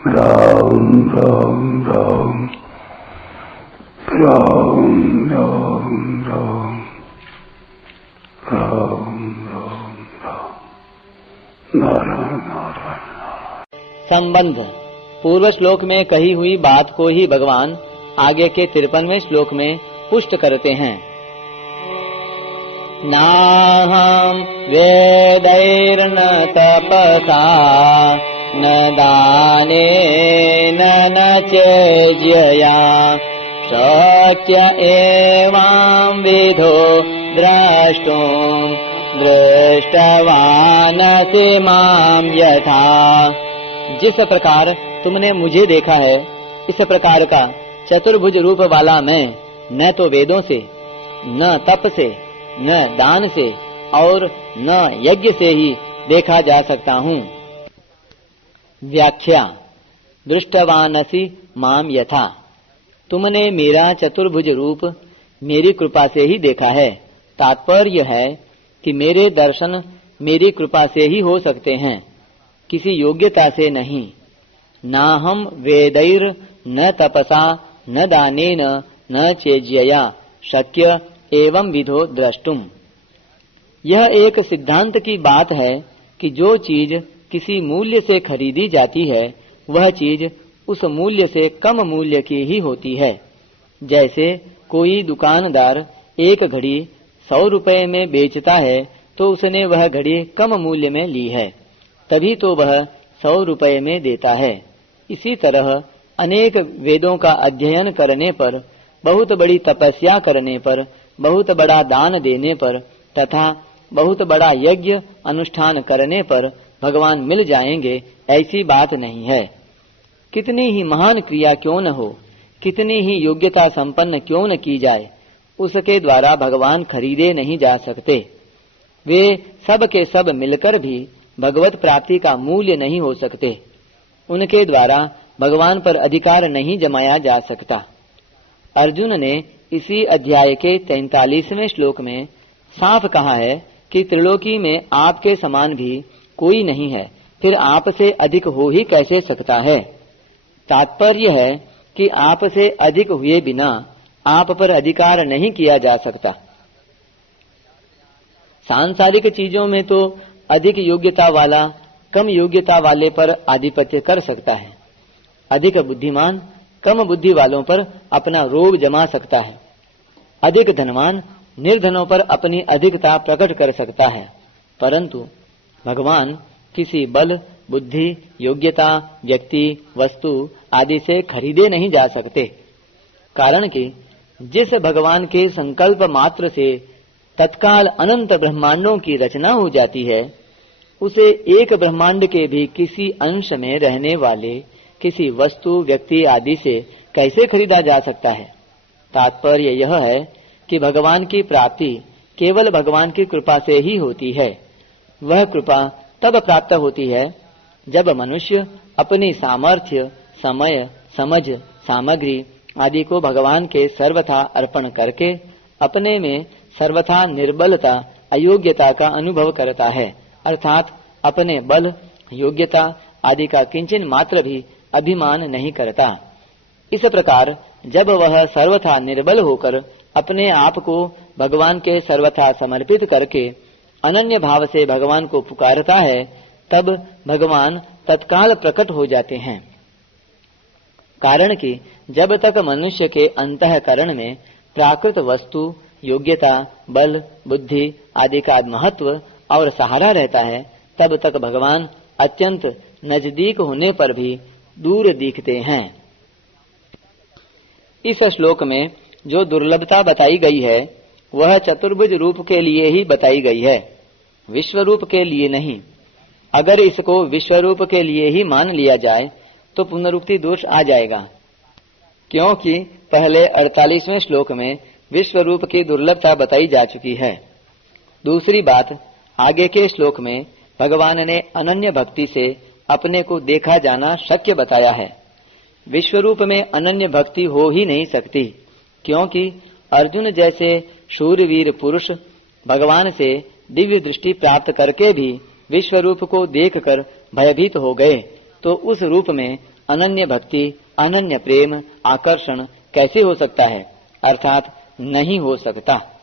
राम राम राम राम राम राम राम राम राम नारायण नारायण। संबंध पूर्व श्लोक में कही हुई बात को ही भगवान आगे के 53वें श्लोक में पुष्ट करते हैं। नाहं वेदैर्न तपसा न दानेन न चेज्यया शक्य एवं विधो द्रष्टुं दृष्टवानसि मां यथा। जिस प्रकार तुमने मुझे देखा है, इस प्रकार का चतुर्भुज रूप वाला मैं न तो वेदों से, न तप से, न दान से और न यज्ञ से ही देखा जा सकता हूँ। व्याख्या। दृष्टवानसि माम यथा, तुमने मेरा चतुर्भुज रूप मेरी कृपा से ही देखा है। तात्पर्य है कि मेरे दर्शन मेरी कृपा से ही हो सकते हैं, किसी योग्यता से नहीं। नाहं वेदैर न तपसा न दानेन न चेज्यया शक्य एवं विधो द्रष्टुम। यह एक सिद्धांत की बात है कि जो चीज किसी मूल्य से खरीदी जाती है, वह चीज उस मूल्य से कम मूल्य की ही होती है। जैसे कोई दुकानदार एक घड़ी 100 रुपए में बेचता है, तो उसने वह घड़ी कम मूल्य में ली है, तभी तो वह 100 रुपए में देता है। इसी तरह अनेक वेदों का अध्ययन करने पर, बहुत बड़ी तपस्या करने पर, बहुत बड़ा दान देने पर तथा बहुत बड़ा यज्ञ अनुष्ठान करने पर भगवान मिल जाएंगे, ऐसी बात नहीं है। कितनी ही महान क्रिया क्यों न हो, कितनी ही योग्यता संपन्न क्यों न की जाए, उसके द्वारा भगवान खरीदे नहीं जा सकते। वे सब के सब मिलकर भी भगवत प्राप्ति का मूल्य नहीं हो सकते। उनके द्वारा भगवान पर अधिकार नहीं जमाया जा सकता। अर्जुन ने इसी अध्याय के 43वें श्लोक में साफ कहा है कि त्रिलोकी में आपके समान भी कोई नहीं है, फिर आपसे अधिक हो ही कैसे सकता है। तात्पर्य है कि आपसे अधिक हुए बिना आप पर अधिकार नहीं किया जा सकता। सांसारिक चीजों में तो अधिक योग्यता वाला कम योग्यता वाले पर आधिपत्य कर सकता है। अधिक बुद्धिमान कम बुद्धि वालों पर अपना रोब जमा सकता है। अधिक धनवान निर्धनों पर अपनी अधिकता प्रकट कर सकता है। परंतु भगवान किसी बल, बुद्धि, योग्यता, व्यक्ति, वस्तु आदि से खरीदे नहीं जा सकते। कारण कि जिस भगवान के संकल्प मात्र से तत्काल अनंत ब्रह्मांडों की रचना हो जाती है, उसे एक ब्रह्मांड के भी किसी अंश में रहने वाले किसी वस्तु, व्यक्ति आदि से कैसे खरीदा जा सकता है। तात्पर्य यह है कि भगवान की प्राप्ति केवल भगवान की कृपा से ही होती है। वह कृपा तब प्राप्त होती है जब मनुष्य अपनी सामर्थ्य, समय, समझ, सामग्री आदि को भगवान के सर्वथा अर्पण करके अपने में सर्वथा निर्बलता, अयोग्यता का अनुभव करता है, अर्थात अपने बल, योग्यता आदि का किंचन मात्र भी अभिमान नहीं करता। इस प्रकार जब वह सर्वथा निर्बल होकर अपने आप को भगवान के सर्वथा समर्पित करके अनन्य भाव से भगवान को पुकारता है, तब भगवान तत्काल प्रकट हो जाते हैं। कारण कि जब तक मनुष्य के अंतःकरण में प्राकृत वस्तु, योग्यता, बल, बुद्धि आदि का महत्व और सहारा रहता है, तब तक भगवान अत्यंत नजदीक होने पर भी दूर दिखते हैं। इस श्लोक में जो दुर्लभता बताई गई है, वह चतुर्भुज रूप के लिए ही बताई गई है, विश्व रूप के लिए नहीं। अगर इसको विश्व रूप के लिए ही मान लिया जाए तो पुनरुक्ति दोष आ जाएगा, क्योंकि पहले 48वें श्लोक में विश्व रूप की दुर्लभता बताई जा चुकी है। दूसरी बात, आगे के श्लोक में भगवान ने अनन्य भक्ति से अपने को देखा जाना शक्य बताया है। विश्व रूप में अनन्य भक्ति हो ही नहीं सकती, क्योंकि अर्जुन जैसे शूरवीर पुरुष भगवान से दिव्य दृष्टि प्राप्त करके भी विश्व रूप को देखकर भयभीत हो गए, तो उस रूप में अनन्य भक्ति, अनन्य प्रेम, आकर्षण कैसे हो सकता है? अर्थात नहीं हो सकता।